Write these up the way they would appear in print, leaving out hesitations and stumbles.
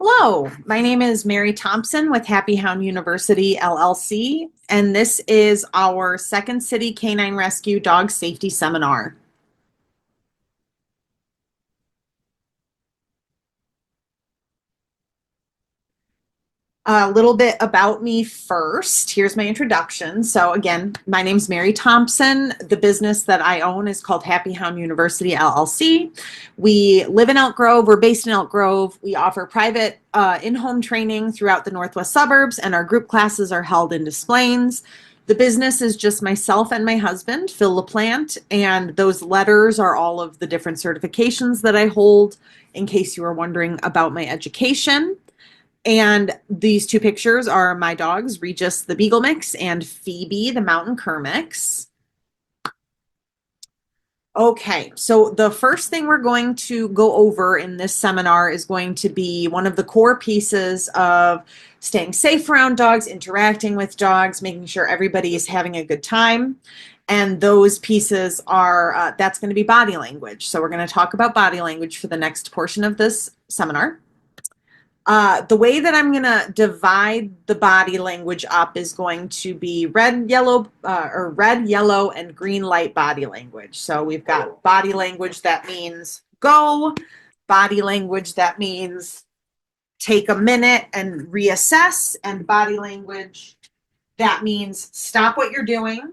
Hello, my name is Mary Thompson with Happy Hound University LLC, and this is our Second City Canine Rescue Dog Safety Seminar. A little bit about me first. Here's my introduction. So, again, my name's Mary Thompson. The business that I own is called Happy Hound University LLC. We live in Elk Grove. We're based in Elk Grove. We offer private in-home training throughout the Northwest suburbs, and our group classes are held in Des Plaines. The business is just myself and my husband, Phil LaPlante, and those letters are all of the different certifications that I hold in case you were wondering about my education. And these two pictures are my dogs, Regis the Beagle Mix and Phoebe the Mountain Cur Mix. Okay, so the first thing we're going to go over in this seminar is going to be one of the core pieces of staying safe around dogs, interacting with dogs, making sure everybody is having a good time. And those pieces are, that's going to be body language. So we're going to talk about body language for the next portion of this seminar. The way that I'm going to divide the body language up is going to be red, yellow, and green light body language. So we've got body language that means go, body language that means take a minute and reassess, and body language that means stop what you're doing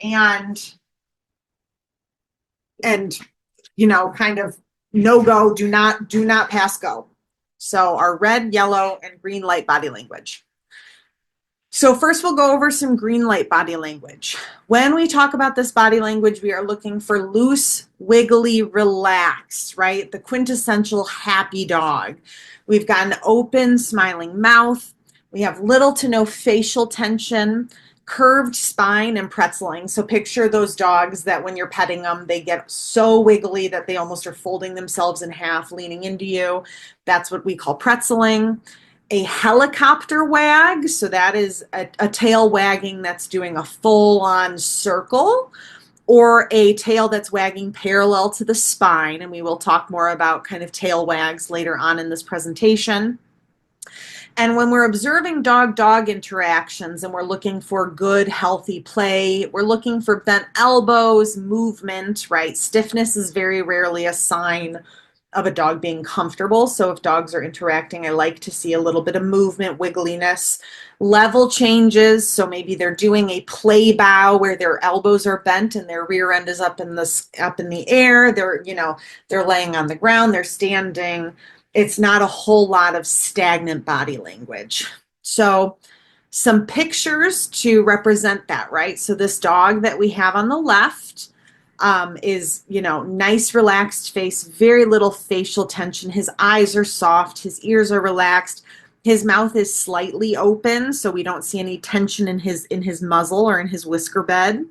and kind of no go, do not pass go. So our red, yellow, and green light body language. So first we'll go over some green light body language. When we talk about this body language, we are looking for loose, wiggly, relaxed, right? The quintessential happy dog. We've got an open, smiling mouth. We have little to no facial tension, curved spine, and pretzeling. So picture those dogs that when you're petting them, they get so wiggly that they almost are folding themselves in half, leaning into you. That's what we call pretzeling. A helicopter wag, so that is a tail wagging that's doing a full-on circle, or a tail that's wagging parallel to the spine, and we will talk more about kind of tail wags later on in this presentation. And when we're observing dog-dog interactions and we're looking for good, healthy play, we're looking for bent elbows, movement, right? Stiffness is very rarely a sign of a dog being comfortable. So if dogs are interacting, I like to see a little bit of movement, wiggliness, level changes. So maybe they're doing a play bow where their elbows are bent and their rear end is up in the air. They're laying on the ground, they're standing. It's not a whole lot of stagnant body language. So some pictures to represent that, right? So this dog that we have on the left is, nice relaxed face, very little facial tension. His eyes are soft, his ears are relaxed, his mouth is slightly open, so we don't see any tension in his muzzle or in his whisker bed.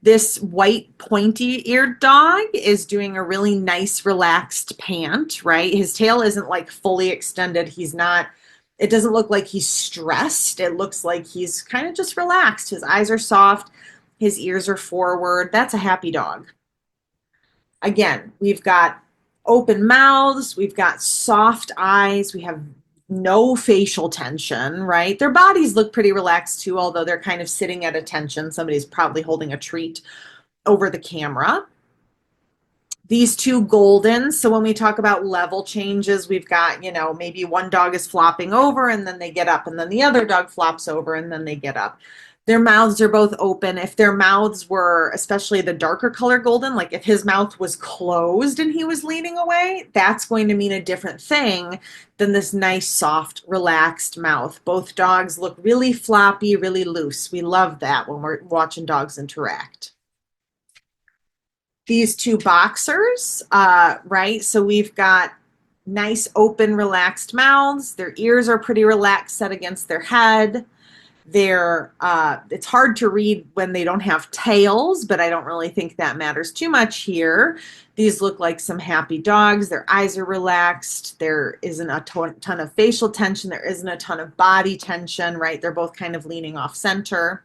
This white pointy-eared dog is doing a really nice relaxed pant, right? His tail isn't like fully extended. It doesn't look like he's stressed. It looks like he's kind of just relaxed. His eyes are soft. His ears are forward. That's a happy dog. Again, we've got open mouths. We've got soft eyes. We have no facial tension, right? Their bodies look pretty relaxed too, although they're kind of sitting at attention. Somebody's probably holding a treat over the camera. These two goldens. So when we talk about level changes, we've got, maybe one dog is flopping over and then they get up, and then the other dog flops over and then they get up. Their mouths are both open. If their mouths were, especially the darker color golden, like if his mouth was closed and he was leaning away, that's going to mean a different thing than this nice, soft, relaxed mouth. Both dogs look really floppy, really loose. We love that when we're watching dogs interact. These two boxers, right? So we've got nice, open, relaxed mouths. Their ears are pretty relaxed, set against their head. It's hard to read when they don't have tails, but I don't really think that matters too much here. These look like some happy dogs. Their eyes are relaxed. There isn't a ton of facial tension. There isn't a ton of body tension, right? They're both kind of leaning off center.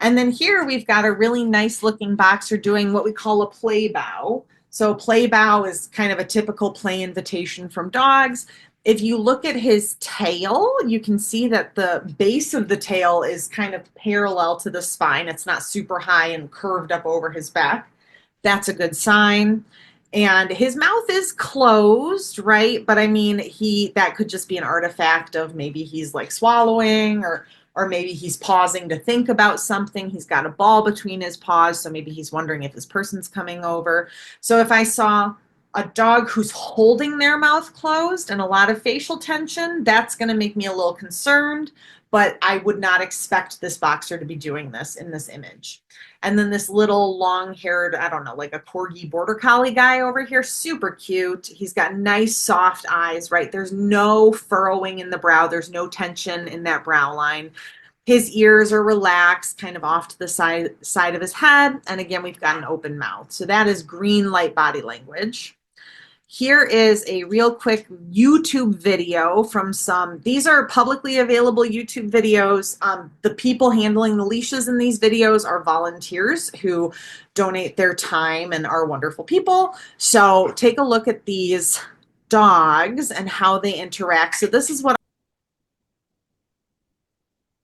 And then here we've got a really nice looking boxer doing what we call a play bow. So play bow is kind of a typical play invitation from dogs. If you look at his tail, you can see that the base of the tail is kind of parallel to the spine. It's not super high and curved up over his back. That's a good sign. And his mouth is closed, right? But I mean, that could just be an artifact of maybe he's like swallowing, or maybe he's pausing to think about something. He's got a ball between his paws, so maybe he's wondering if this person's coming over. So if I saw a dog who's holding their mouth closed and a lot of facial tension, that's going to make me a little concerned, but I would not expect this boxer to be doing this in this image. And then this little long-haired, I don't know, like a corgi border collie guy over here, super cute. He's got nice soft eyes, right? There's no furrowing in the brow. There's no tension in that brow line. His ears are relaxed, kind of off to the side of his head. And again, we've got an open mouth. So that is green light body language. Here is a real quick YouTube video from these are publicly available YouTube videos. The people handling the leashes in these videos are volunteers who donate their time and are wonderful people. So take a look at these dogs and how they interact. So this is what.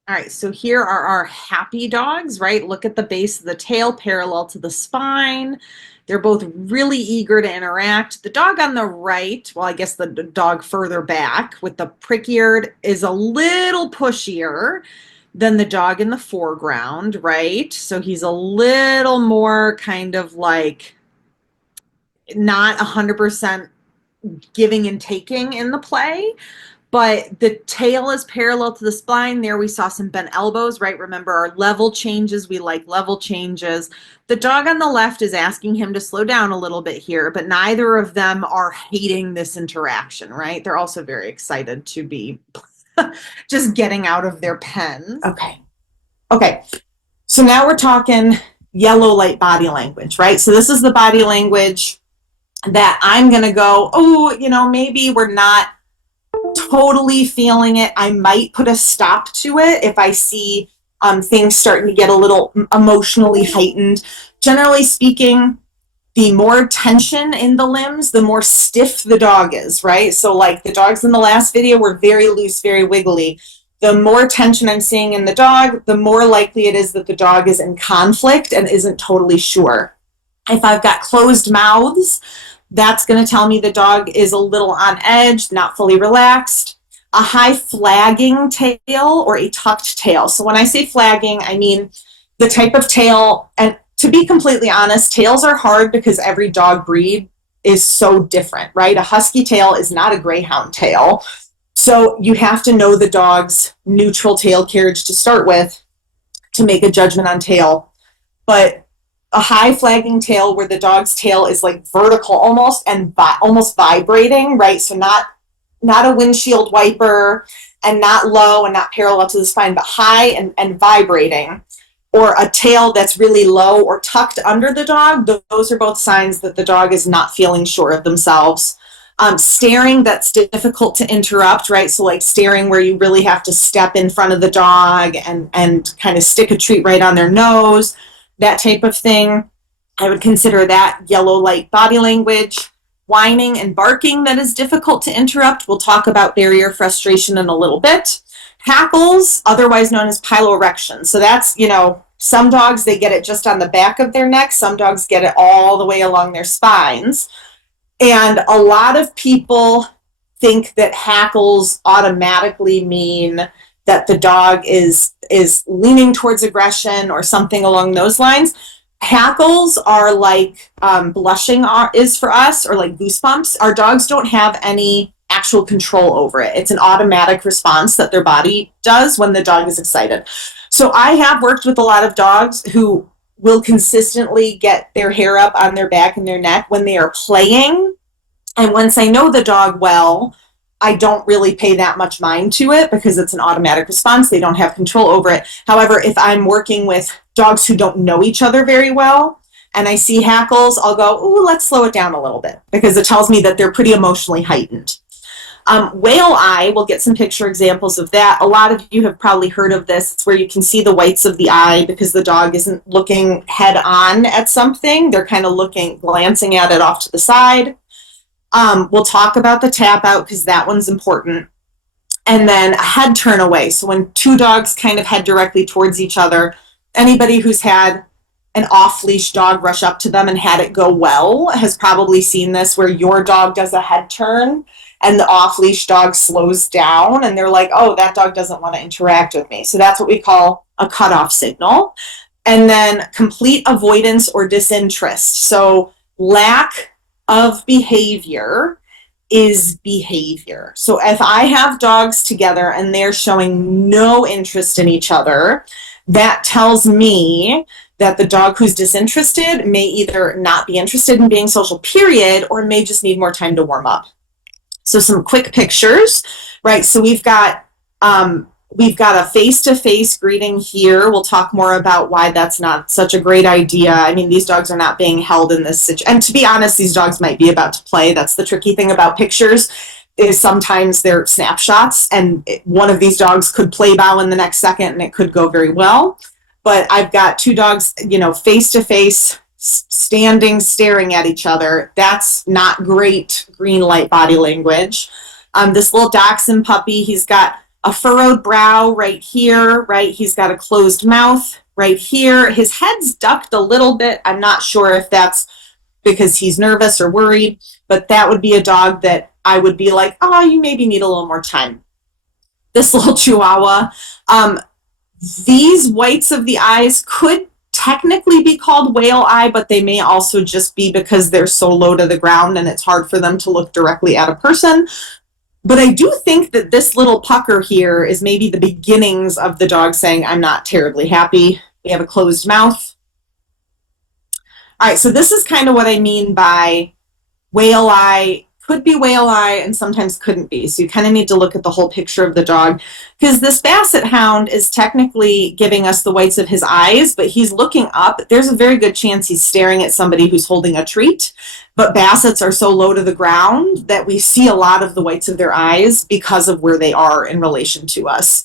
All right, so here are our happy dogs, right? Look at the base of the tail parallel to the spine. They're both really eager to interact. The dog on the right, well, I guess the dog further back with the prick-eared is a little pushier than the dog in the foreground, right? So he's a little more kind of like not 100% giving and taking in the play. But the tail is parallel to the spine. There we saw some bent elbows, right? Remember our level changes. We like level changes. The dog on the left is asking him to slow down a little bit here, but neither of them are hating this interaction, right? They're also very excited to be just getting out of their pens. Okay. So now we're talking yellow light body language, right? So this is the body language that I'm going to go, oh, maybe we're not totally feeling it. I might put a stop to it if I see things starting to get a little emotionally heightened. Generally speaking, the more tension in the limbs, the more stiff the dog is, right? So like the dogs in the last video were very loose, very wiggly. The more tension I'm seeing in the dog, the more likely it is that the dog is in conflict and isn't totally sure. If I've got closed mouths, that's going to tell me the dog is a little on edge, not fully relaxed. A high flagging tail or a tucked tail. So when I say flagging, I mean the type of tail, and to be completely honest, tails are hard because every dog breed is so different, right? A husky tail is not a greyhound tail. So you have to know the dog's neutral tail carriage to start with to make a judgment on tail. But a high flagging tail where the dog's tail is like vertical almost and almost vibrating, right? So not a windshield wiper and not low and not parallel to the spine, but high and vibrating, or a tail that's really low or tucked under the dog. Those are both signs that the dog is not feeling sure of themselves. Staring that's difficult to interrupt, right? So like staring where you really have to step in front of the dog and kind of stick a treat right on their nose, that type of thing. I would consider that yellow light body language. Whining and barking that is difficult to interrupt. We'll talk about barrier frustration in a little bit. Hackles, otherwise known as piloerection. So that's, some dogs, they get it just on the back of their neck. Some dogs get it all the way along their spines. And a lot of people think that hackles automatically mean that the dog is leaning towards aggression or something along those lines. Hackles are like blushing is for us, or like goosebumps. Our dogs don't have any actual control over it. It's an automatic response that their body does when the dog is excited. So I have worked with a lot of dogs who will consistently get their hair up on their back and their neck when they are playing. And once I know the dog well, I don't really pay that much mind to it because it's an automatic response. They don't have control over it. However, if I'm working with dogs who don't know each other very well and I see hackles, I'll go, ooh, let's slow it down a little bit, because it tells me that they're pretty emotionally heightened. Whale eye, we'll get some picture examples of that. A lot of you have probably heard of this. It's where you can see the whites of the eye because the dog isn't looking head on at something. They're kind of glancing at it off to the side. We'll talk about the tap out because that one's important. And then a head turn away. So when two dogs kind of head directly towards each other, anybody who's had an off-leash dog rush up to them and had it go well has probably seen this, where your dog does a head turn and the off-leash dog slows down and they're like, oh, that dog doesn't want to interact with me. So that's what we call a cutoff signal. And then complete avoidance or disinterest. So lack of behavior is behavior. So if I have dogs together and they're showing no interest in each other, that tells me that the dog who's disinterested may either not be interested in being social, period, or may just need more time to warm up. So some quick pictures, right? So we've got a face-to-face greeting here. We'll talk more about why that's not such a great idea. I mean, these dogs are not being held in this situation. And to be honest, these dogs might be about to play. That's the tricky thing about pictures, is sometimes they're snapshots, and one of these dogs could play bow in the next second and it could go very well. But I've got two dogs, face-to-face, standing, staring at each other. That's not great green light body language. This little dachshund puppy, he's got a furrowed brow right here, right? He's got a closed mouth right here. His head's ducked a little bit. I'm not sure if that's because he's nervous or worried, but that would be a dog that I would be like, oh, you maybe need a little more time. This little Chihuahua, these whites of the eyes could technically be called whale eye, but they may also just be because they're so low to the ground and it's hard for them to look directly at a person. But I do think that this little pucker here is maybe the beginnings of the dog saying, I'm not terribly happy. We have a closed mouth. All right, so this is kind of what I mean by whale eye. Could be whale eye and sometimes couldn't be. So you kind of need to look at the whole picture of the dog, because this Basset Hound is technically giving us the whites of his eyes, but he's looking up. There's a very good chance he's staring at somebody who's holding a treat, but Bassets are so low to the ground that we see a lot of the whites of their eyes because of where they are in relation to us.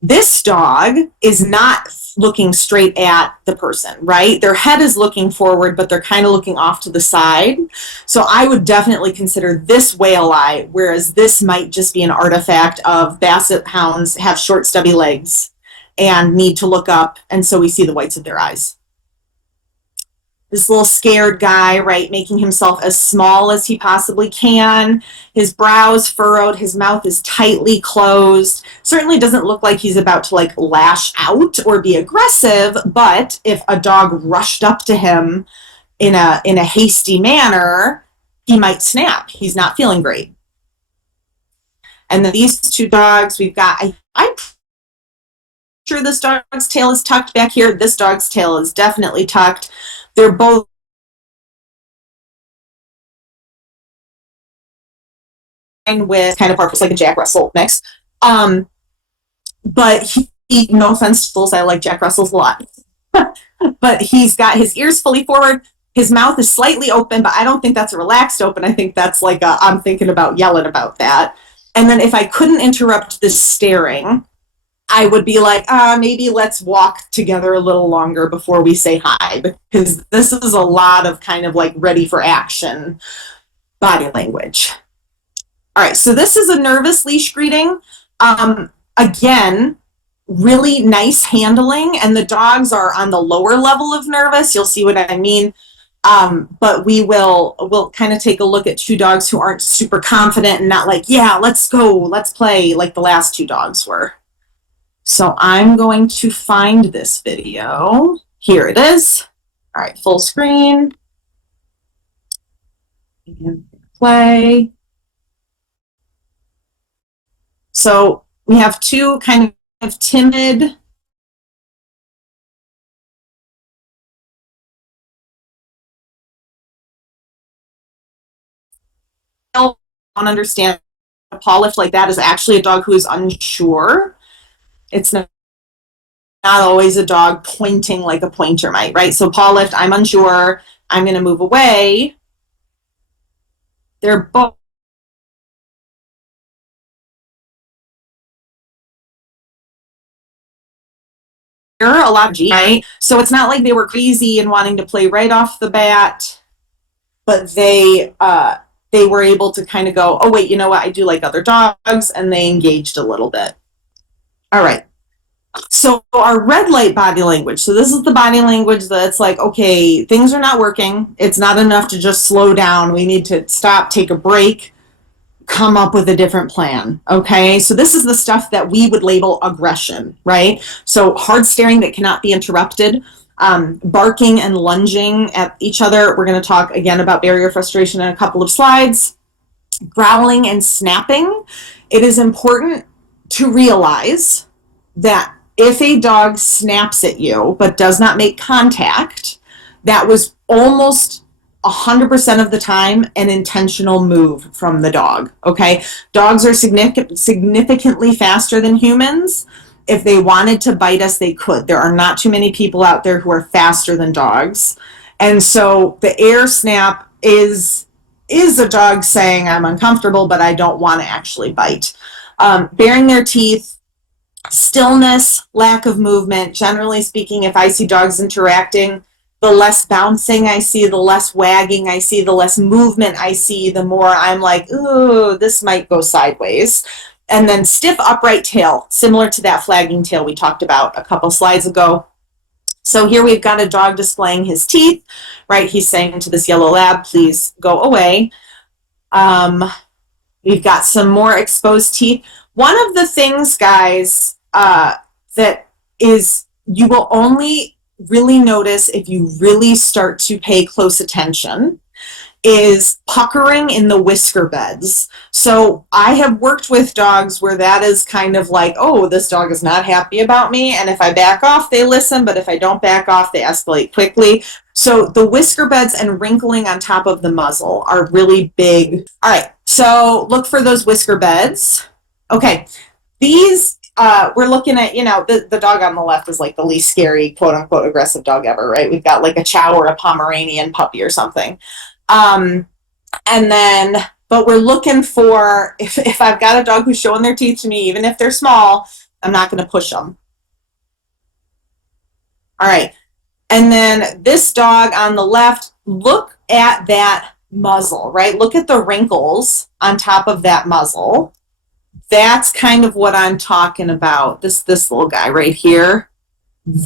This dog is not looking straight at the person, right? Their head is looking forward, but they're kind of looking off to the side. So I would definitely consider this whale eye, whereas this might just be an artifact of Basset Hounds have short, stubby legs and need to look up, and so we see the whites of their eyes. This little scared guy, right, making himself as small as he possibly can. His brow's furrowed, his mouth is tightly closed. Certainly doesn't look like he's about to like lash out or be aggressive, but if a dog rushed up to him in a hasty manner, he might snap. He's not feeling great. And then these two dogs, we've got, I'm sure this dog's tail is tucked back here. This dog's tail is definitely tucked. They're both with kind of purpose, like a Jack Russell mix. But he, no offense to Jules, I like Jack Russells a lot. But he's got his ears fully forward. His mouth is slightly open, but I don't think that's a relaxed open. I think that's like a, I'm thinking about yelling about that. And then if I couldn't interrupt this staring, I would be like, maybe let's walk together a little longer before we say hi, because this is a lot of kind of like ready for action body language. All right, so this is a nervous leash greeting. Again, really nice handling, and the dogs are on the lower level of nervous. You'll see what I mean. But we'll kind of take a look at two dogs who aren't super confident and not like, yeah, let's go, let's play, like the last two dogs were. So I'm going to find this video. Here it is. All right, full screen. And play. So we have two kind of timid don't understand a paw lift like that is actually a dog who is unsure. It's not always a dog pointing like a pointer might, right? So paw lift, I'm unsure, I'm going to move away. They're both a lot of G, right? So it's not like they were crazy and wanting to play right off the bat, but they were able to kind of go, oh wait, you know what? I do like other dogs, and they engaged a little bit. All right. So our red light body language. So this is the body language that's like, okay, things are not working. It's not enough to just slow down. We need to stop, take a break, come up with a different plan. Okay. So this is the stuff that we would label aggression, right? So hard staring that cannot be interrupted, barking and lunging at each other. We're going to talk again about barrier frustration in a couple of slides. Growling and snapping. It is important to realize that if a dog snaps at you but does not make contact, that was almost 100% of the time an intentional move from the dog. Okay, dogs are significantly faster than humans. If they wanted to bite us, they could. There are not too many people out there who are faster than dogs, and so the air snap is a dog saying, I'm uncomfortable, but I don't want to actually bite. Baring their teeth, stillness, lack of movement. Generally speaking, if I see dogs interacting, the less bouncing I see, the less wagging I see, the less movement I see, the more I'm like, ooh, this might go sideways. And then stiff upright tail, similar to that flagging tail we talked about a couple slides ago. So here we've got a dog displaying his teeth, right? He's saying to this yellow lab, please go away. We've got some more exposed teeth. One of the things, guys, that is you will only really notice if you really start to pay close attention is puckering in the whisker beds. So I have worked with dogs where that is kind of like, oh, this dog is not happy about me, and if I back off, they listen, but if I don't back off, they escalate quickly. So the whisker beds and wrinkling on top of the muzzle are really big. All right, so look for those whisker beds. Okay, these we're looking at, the dog on the left is like the least scary, quote unquote, aggressive dog ever, right? We've got like a Chow or a Pomeranian puppy or something. And then, but we're looking for, if I've got a dog who's showing their teeth to me, even if they're small, I'm not going to push them. All right. And then this dog on the left, look at that muzzle, right? Look at the wrinkles on top of that muzzle. That's kind of what I'm talking about. This little guy right here.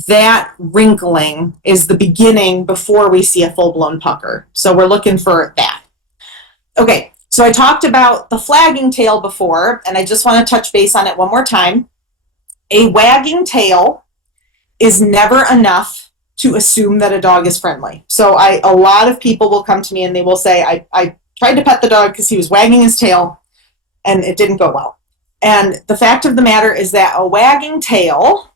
That wrinkling is the beginning before we see a full-blown pucker. So we're looking for that. Okay, so I talked about the flagging tail before, and I just want to touch base on it one more time. A wagging tail is never enough to assume that a dog is friendly. So a lot of people will come to me and they will say, I tried to pet the dog because he was wagging his tail and it didn't go well. And the fact of the matter is that a wagging tail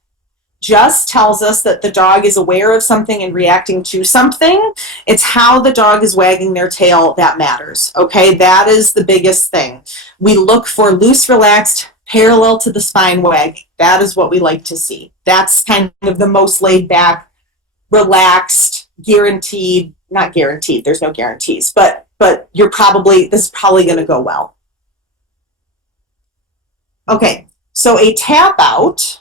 just tells us that the dog is aware of something and reacting to something. It's how the dog is wagging their tail that matters, okay? That is the biggest thing. We look for loose, relaxed, parallel to the spine wag. That is what we like to see. That's kind of the most laid back, relaxed, guaranteed, not guaranteed, there's no guarantees, but this is probably going to go well. Okay, so a tap out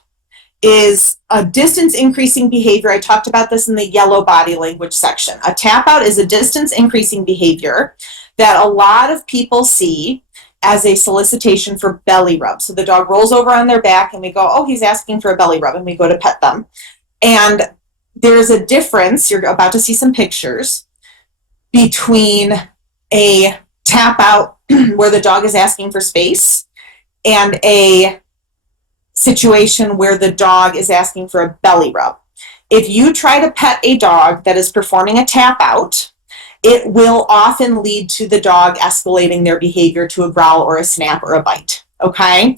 is a distance increasing behavior. I talked about this in the yellow body language section. A tap out is a distance increasing behavior that a lot of people see as a solicitation for belly rub. So the dog rolls over on their back and we go, oh, he's asking for a belly rub, and we go to pet them. And there's a difference, you're about to see some pictures, between a tap out where the dog is asking for space and a situation where the dog is asking for a belly rub. If you try to pet a dog that is performing a tap out, it will often lead to the dog escalating their behavior to a growl or a snap or a bite, okay?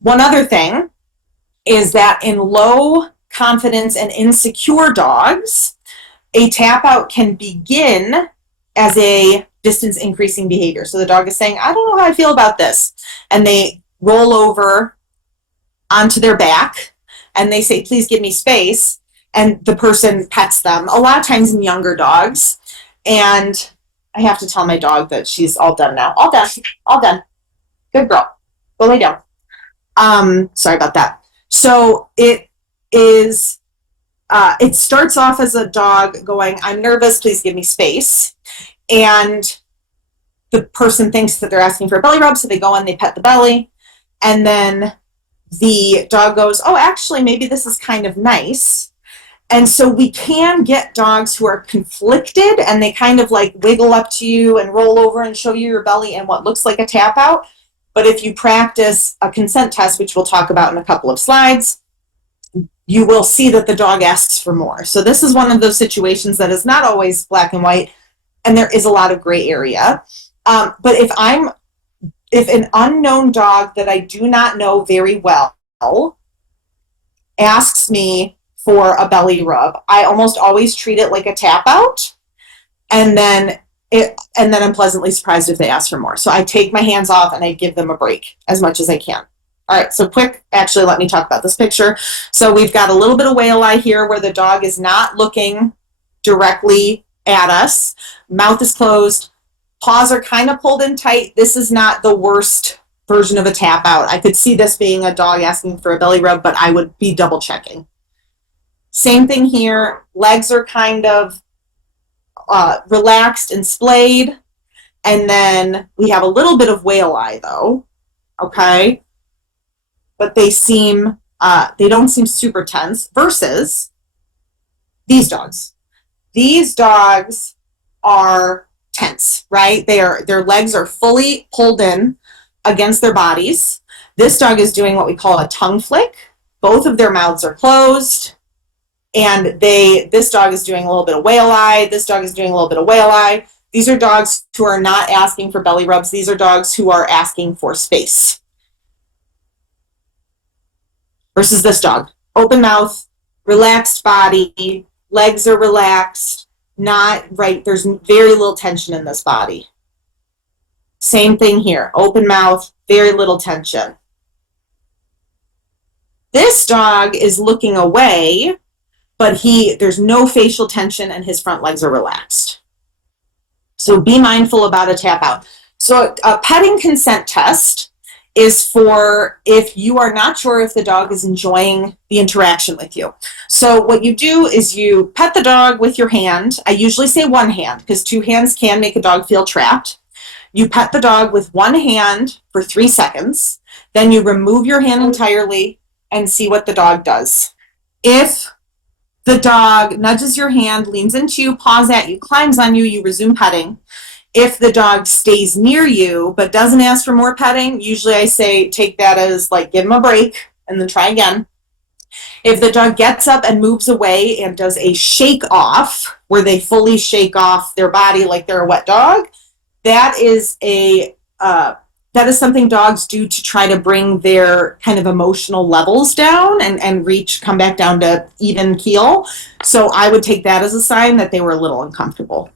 One other thing is that in low confidence and insecure dogs, a tap out can begin as a distance increasing behavior. So the dog is saying, I don't know how I feel about this. And they roll over onto their back and they say, please give me space. And the person pets them, a lot of times in younger dogs. And I have to tell my dog that she's all done now. All done. All done. Good girl. Go lay down. Sorry about that. So it is it starts off as a dog going, "I'm nervous, please give me space." And the person thinks that they're asking for a belly rub, so they go in, they pet the belly, and then the dog goes, "Oh, actually, maybe this is kind of nice." And so we can get dogs who are conflicted and they kind of like wiggle up to you and roll over and show you your belly and what looks like a tap out. But if you practice a consent test, which we'll talk about in a couple of slides, you will see that the dog asks for more. So this is one of those situations that is not always black and white, and there is a lot of gray area. But if an unknown dog that I do not know very well asks me for a belly rub, I almost always treat it like a tap out, and then I'm pleasantly surprised if they ask for more. So I take my hands off and I give them a break as much as I can. All right, so actually let me talk about this picture. So we've got a little bit of whale eye here where the dog is not looking directly at us. Mouth is closed. Paws are kind of pulled in tight. This is not the worst version of a tap out. I could see this being a dog asking for a belly rub, but I would be double checking. Same thing here. Legs are kind of relaxed and splayed. And then we have a little bit of whale eye though. Okay. But they don't seem super tense versus these dogs. These dogs are tense, right? Their legs are fully pulled in against their bodies. This dog is doing what we call a tongue flick. Both of their mouths are closed. And this dog is doing a little bit of whale eye. This dog is doing a little bit of whale eye. These are dogs who are not asking for belly rubs. These are dogs who are asking for space. Versus this dog. Open mouth, relaxed body, legs are relaxed, not right. There's very little tension in this body. Same thing here. Open mouth, very little tension. This dog is looking away, but there's no facial tension and his front legs are relaxed. So be mindful about a tap out. So a petting consent test is for if you are not sure if the dog is enjoying the interaction with you. So what you do is you pet the dog with your hand. I usually say one hand because two hands can make a dog feel trapped. You pet the dog with one hand for 3 seconds. Then you remove your hand entirely and see what the dog does. If the dog nudges your hand, leans into you, paws at you, climbs on you, you resume petting. If the dog stays near you but doesn't ask for more petting, usually I say take that as like give him a break and then try again. If the dog gets up and moves away and does a shake off where they fully shake off their body like they're a wet dog, that is something dogs do to try to bring their kind of emotional levels down and come back down to even keel. So I would take that as a sign that they were a little uncomfortable.